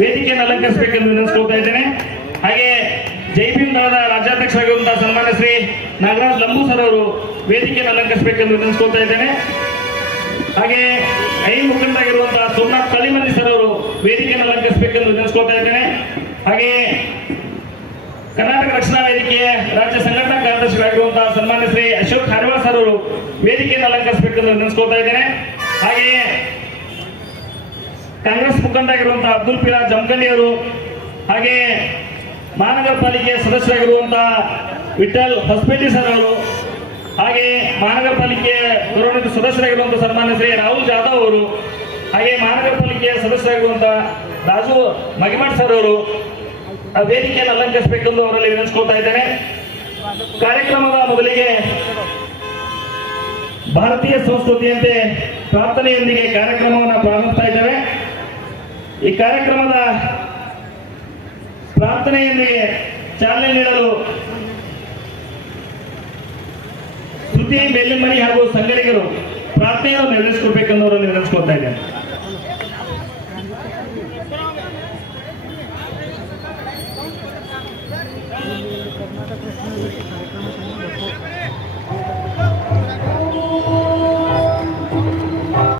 ವೇದಿಕೆಯನ್ನು ಅಲಂಕರಿಸಬೇಕೆಂದು ವಿನಂತಿಸಿಕೊಳ್ತಾ ಇದ್ದೇನೆ. ಹಾಗೆ ಜೈ ಭೀಮ್ ದಳದ ರಾಜ್ಯಾಧ್ಯಕ್ಷರಾಗಿರುವಂತಹ ಸನ್ಮಾನ್ಯ ಶ್ರೀ ನಾಗರಾಜ್ ಲಂಬು ಸರ್ ಅವರು ವೇದಿಕೆಯನ್ನು ಅಲಂಕರಿಸಬೇಕೆಂದು ವಿನಂತಿಸಿಕೊಳ್ತಾ ಇದ್ದೇನೆ. ಹಾಗೆ ಐ ಮುಖಂಡರಾಗಿರುವಂತಹ ಸೋಮನಾಥ್ ಕಳ್ಳಿಮಂದಿ ಸರ್ ಅವರು ವೇದಿಕೆಯನ್ನು ಅಲಂಕರಿಸಬೇಕೆಂದು ವಿನಂತಿಸಿಕೊಳ್ತಾ ಇದ್ದೇನೆ. ಹಾಗೆ ಕರ್ನಾಟಕ ರಕ್ಷಣಾ ವೇದಿಕೆಯ ರಾಜ್ಯ ಸಂಘಟನಾ ಕಾರ್ಯದರ್ಶಿಗಳಾಗಿರುವಂತಹ ಸನ್ಮಾನ್ಯ ಶ್ರೀ ಅಶೋಕ್ ಹಾರ್ವಾಳ್ ಸರ್ ಅವರು ವೇದಿಕೆಯನ್ನು ಅಲಂಕರಿಸಬೇಕೆಂದು ವಿನಂತಿಸಿಕೊಳ್ತಾ ಇದ್ದೇನೆ. ಹಾಗೆಯೇ ಕಾಂಗ್ರೆಸ್ ಮುಖಂಡರಾಗಿರುವಂತಹ ಅಬ್ದುಲ್ ಪಿರಾ ಜಮಖಂಡಿ ಅವರು, ಹಾಗೆ ಮಹಾನಗರ ಪಾಲಿಕೆ ಸದಸ್ಯರಾಗಿರುವಂತಹ ವಿಠಲ್ ಹೊಸಪೇಟೆ ಸರ್ ಅವರು, ಹಾಗೆ ಮಹಾನಗರ ಪಾಲಿಕೆ ಗೌರವಾನ್ವಿತ ಸದಸ್ಯರಾಗಿರುವಂತಹ ಸನ್ಮಾನ್ಯ ಶ್ರೀ ರಾಹುಲ್ ಜಾಧವ್ ಅವರು, ಹಾಗೆ ಮಹಾನಗರ ಪಾಲಿಕೆಯ ಸದಸ್ಯರಾಗಿರುವಂತಹ ರಾಜು ಮಗಿಮಠ್ ಸರ್ ಅವರು ವೇದಿಕೆಯನ್ನು ಅಲಂಕರಿಸಬೇಕೆಂದು ಅವರಲ್ಲಿ ವಿನಂತಿಸಿಕೊಳ್ತಾ ಇದ್ದೇನೆ. ಕಾರ್ಯಕ್ರಮದ ಮೊದಲಿಗೆ ಭಾರತೀಯ ಸಂಸ್ಕೃತಿಯಂತೆ ಪ್ರಾರ್ಥನೆಯೊಂದಿಗೆ ಕಾರ್ಯಕ್ರಮವನ್ನು ಪ್ರಾರಂಭಿಸ್ತಾ ಇದ್ದೇವೆ. ಈ ಕಾರ್ಯಕ್ರಮದ ಪ್ರಾರ್ಥನೆಯೊಂದಿಗೆ ಚಾಲನೆ ನೀಡಲು ಶ್ರುತಿ ಮೇಲಿಮನಿ ಹಾಗೂ ಸಂಗಡಿಗರು ಪ್ರಾರ್ಥನೆಯನ್ನು ನೆರವೇರಿಸಿಕೊಳ್ಬೇಕೆಂದು ಅವರಲ್ಲಿ ವಿನಂತಿಸಿಕೊಳ್ತಾ ಇದ್ದೇನೆ.